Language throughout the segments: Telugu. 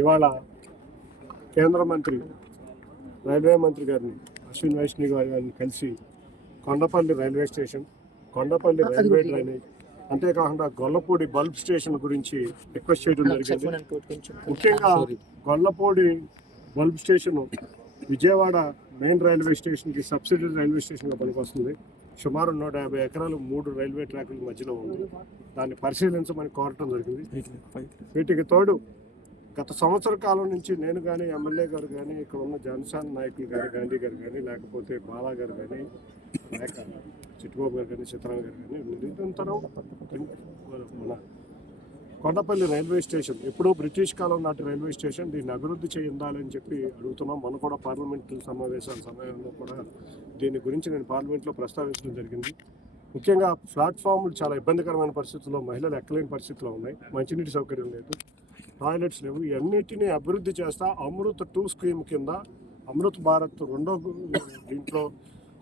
ఇవాళ కేంద్ర మంత్రి రైల్వే మంత్రి గారిని అశ్విన్ వైష్ణవ్ గారిని కలిసి Kondapalli railway station, Kondapalli railway drainage, అంతేకాకుండా గొల్లపూడి బల్బ్ స్టేషన్ గురించి రిక్వెస్ట్ చేయడం జరిగింది. ముఖ్యంగా Gollapudi bulb station Vijayawada main railway స్టేషన్కి సబ్సిడరీ రైల్వే స్టేషన్గా పనికొస్తుంది. సుమారు 150 ఎకరాలు 3 రైల్వే ట్రాకుల మధ్యలో ఉంది. దాన్ని పరిశీలించమని కోరటం జరిగింది. వీటికి తోడు గత సంవత్సర కాలం నుంచి నేను కానీ, ఎమ్మెల్యే గారు కానీ, ఇక్కడ ఉన్న జనసేన నాయకులు కానీ, గాంధీ గారు కానీ, లేకపోతే బాలా గారు కానీ, లేక చిట్టుబాబు గారు కానీ, చిత్రాంగ గారు కానీ, నిరంతరం మన కొండపల్లి రైల్వే స్టేషన్ ఎప్పుడో బ్రిటిష్ కాలం నాటి రైల్వే స్టేషన్, దీన్ని అభివృద్ధి చేయాలని చెప్పి అడుగుతున్నాం. మనం కూడా పార్లమెంటు సమావేశాల సమయంలో కూడా దీని గురించి నేను పార్లమెంట్లో ప్రస్తావించడం జరిగింది. ముఖ్యంగా ప్లాట్ఫామ్లు చాలా ఇబ్బందికరమైన పరిస్థితుల్లో, మహిళలు ఎక్కలేని పరిస్థితుల్లో ఉన్నాయి. మంచినీటి సౌకర్యం లేదు, టాయిలెట్స్ లేవు. ఇవన్నిటినీ అభివృద్ధి చేస్తా అమృత్ 2 స్కీమ్ కింద అమృత్ భారత్ 2వ దీంట్లో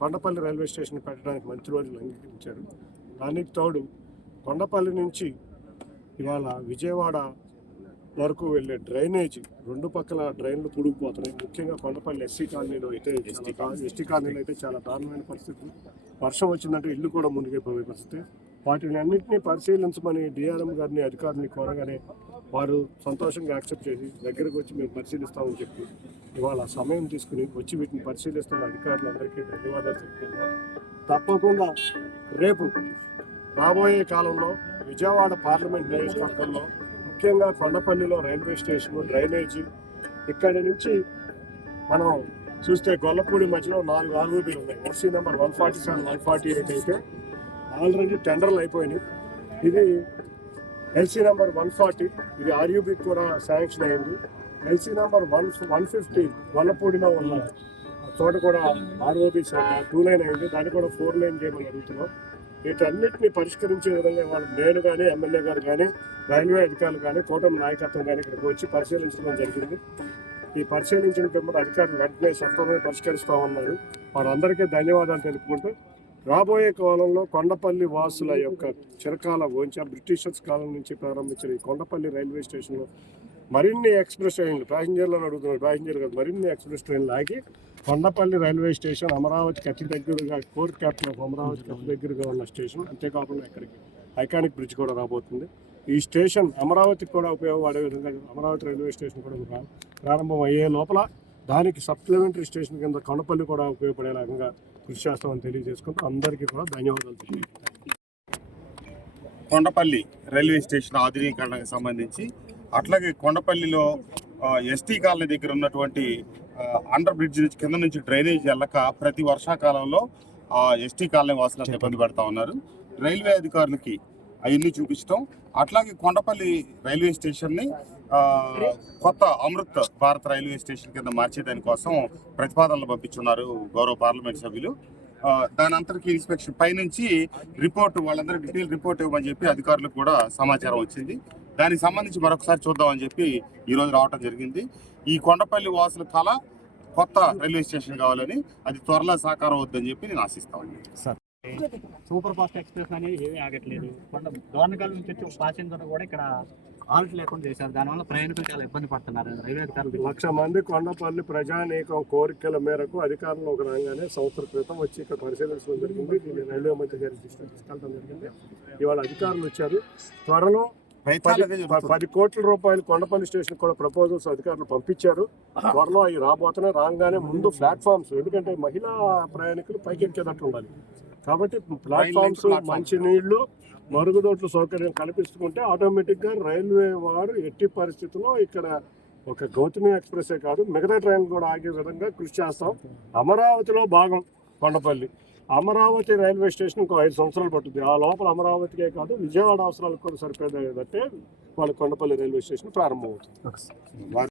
కొండపల్లి రైల్వే స్టేషన్ పెట్టడానికి మంచి రోజులు అంగీకరించారు. దానికి తోడు కొండపల్లి నుంచి ఇవాళ విజయవాడ వరకు వెళ్ళే డ్రైనేజీ 2 పక్కల డ్రైన్లు పుడిగిపోతున్నాయి. ముఖ్యంగా కొండపల్లి ఎస్టీ కాలనీలో అయితే ఎస్టీ కాలనీలో అయితే చాలా దారుణమైన పరిస్థితి. వర్షం వచ్చిందంటే ఇల్లు కూడా మునిగిపోయే పరిస్థితి. వాటిని అన్నింటినీ పరిశీలించమని డిఆర్ఎం గారిని, అధికారులని కోరగానే వారు సంతోషంగా యాక్సెప్ట్ చేసి దగ్గరకు వచ్చి మేము పరిశీలిస్తామని చెప్పి ఇవాళ సమయం తీసుకుని వచ్చి వీటిని పరిశీలిస్తున్న అధికారులందరికీ ధన్యవాదాలు చెప్తున్నాం. తప్పకుండా రేపు రాబోయే కాలంలో విజయవాడ పార్లమెంట్ నియోజకవర్గంలో ముఖ్యంగా కొండపల్లిలో రైల్వే స్టేషన్, డ్రైనేజీ, ఇక్కడి నుంచి మనం చూస్తే గొల్లపూడి మధ్యలో 4 ఆర్ఓబీలు ఉన్నాయి. ఎస్సీ నెంబర్ 147, 148 అయితే ఆల్రెడీ టెండర్లు అయిపోయినాయి. ఇది ఎల్సీ నెంబర్ 140, ఇది ఆర్యూబీకి కూడా శాంక్షన్ అయింది. ఎల్సీ నెంబర్ 150 గొల్లపూడిలో ఉన్న చోట కూడా ఆర్ఓబీ 2 లైన్ అయింది. దాన్ని కూడా 4 లైన్ చేయమని అడుగుతున్నాం. వీటన్నిటిని పరిష్కరించే విధంగా వాళ్ళు నేను కానీ, ఎమ్మెల్యే గారు కానీ, రైల్వే అధికారులు కానీ, కూటమి నాయకత్వం కానీ ఇక్కడికి వచ్చి పరిశీలించడం జరిగింది. ఈ పరిశీలించిన పిమ్మట అధికారులు వెంటనే సత్వరమే పరిష్కరిస్తామన్నారు. వారందరికీ ధన్యవాదాలు తెలుపుకుంటూ రాబోయే కాలంలో కొండపల్లి వాసుల యొక్క చిరకాల వంచ బ్రిటిషర్స్ కాలం నుంచి ప్రారంభించిన ఈ కొండపల్లి రైల్వే స్టేషన్లో మరిన్ని ఎక్స్ప్రెస్ ట్రైన్లు, ప్యాసింజర్లను అడుగుతున్నారు, ప్యాసింజర్ కాదు, మరిన్ని ఎక్స్ప్రెస్ ట్రైన్లు ఆగి కొండపల్లి రైల్వే స్టేషన్ అమరావతికి అతి దగ్గరగా, కోర్ క్యాపిటల్ ఆఫ్ అమరావతికి అతి దగ్గరగా ఉన్న స్టేషన్. అంతేకాకుండా ఇక్కడికి ఐకానిక్ బ్రిడ్జ్ కూడా రాబోతుంది. ఈ స్టేషన్ అమరావతికి కూడా ఉపయోగపడే విధంగా అమరావతి రైల్వే స్టేషన్ కూడా ప్రారంభం అయ్యే లోపల దానికి సప్లిమెంటరీ స్టేషన్ కింద కొండపల్లి కూడా ఉపయోగపడే విధంగా కృషి చేస్తామని తెలియజేసుకుంటూ అందరికీ కూడా ధన్యవాదాలు తెలియజేస్తాను. కొండపల్లి రైల్వే స్టేషన్ ఆధునీకరణకు సంబంధించి, అట్లాగే కొండపల్లిలో ఎస్టీ కాలనీ దగ్గర ఉన్నటువంటి అండర్ బ్రిడ్జ్ నుంచి కింద నుంచి డ్రైనేజ్ వెళ్ళక ప్రతి వర్షాకాలంలో ఎస్టీ కాలనీ వాసులకు ఇబ్బంది పెడతా ఉన్నారు. రైల్వే అధికారులకి అవన్నీ చూపించడం, అట్లాగే కొండపల్లి రైల్వే స్టేషన్ని కొత్త అమృత్ భారత్ రైల్వే స్టేషన్ కింద మార్చేదానికోసం ప్రతిపాదనలు పంపించున్నారు గౌరవ పార్లమెంట్ సభ్యులు. దాని అంతటికీ ఇన్స్పెక్షన్ పైనుంచి రిపోర్టు, వాళ్ళందరూ డీటెయిల్ రిపోర్ట్ ఇవ్వమని చెప్పి అధికారులకు కూడా సమాచారం వచ్చింది. దానికి సంబంధించి మరొకసారి చూద్దామని చెప్పి ఈరోజు రావడం జరిగింది. ఈ కొండపల్లి వాసుల కళ కొత్త రైల్వే స్టేషన్ కావాలని, అది త్వరలో సాకారం అవుతుందని చెప్పి నేను ఆశిస్తాను. సూపర్ ఫాస్ట్ ఎక్స్ప్రెస్ అనేది ఏమీ ఆగట్లేదు. దోర్నకల్ నుంచి వచ్చి ప్యాసింజర్ కూడా ఇక్కడ ఆల్ట్ లేకుండా చేశారు. దానివల్ల ప్రయాణికులు చాలా ఇబ్బంది పడుతున్నారు. రైల్వే అధికారులు 1,00,000 మంది కొండపల్లి ప్రజానీకం కోరికల మేరకు అధికారులు ఒక రాగానే సంవత్సర క్రితం వచ్చి ఇక్కడ పరిశీలించడం జరిగింది. దీన్ని రైల్వే మంత్రి గారి తీసుకెళ్ళడం జరిగింది. ఇవాళ అధికారులు వచ్చారు. త్వరలో 10 కోట్ల రూపాయలు కొండపల్లి స్టేషన్ కూడా ప్రపోజల్స్ అధికారులు పంపించారు. త్వరలో అవి రాబోతున్నాయి. రాగానే ముందు ప్లాట్ఫామ్స్, ఎందుకంటే మహిళా ప్రయాణికులు పైకెక్కేటట్టు ఉండాలి కాబట్టి ప్లాట్ఫామ్స్, మంచినీళ్లు, మరుగుదొడ్ల సౌకర్యం కల్పిస్తుంటే ఆటోమేటిక్గా రైల్వే వారు ఎట్టి పరిస్థితుల్లో ఇక్కడ ఒక గౌతమి ఎక్స్ప్రెస్సే కాదు మిగతా ట్రైన్ కూడా ఆగే విధంగా కృషి చేస్తాం. అమరావతిలో భాగం కొండపల్లి. అమరావతి రైల్వే స్టేషన్ ఇంకో 5 సంవత్సరాలు పట్టుద్ది. ఆ లోపల అమరావతికే కాదు విజయవాడ అవసరాలకు కూడా సరిపోయేదంటే వాళ్ళ కొండపల్లి రైల్వే స్టేషన్ ప్రారంభమవుతుంది.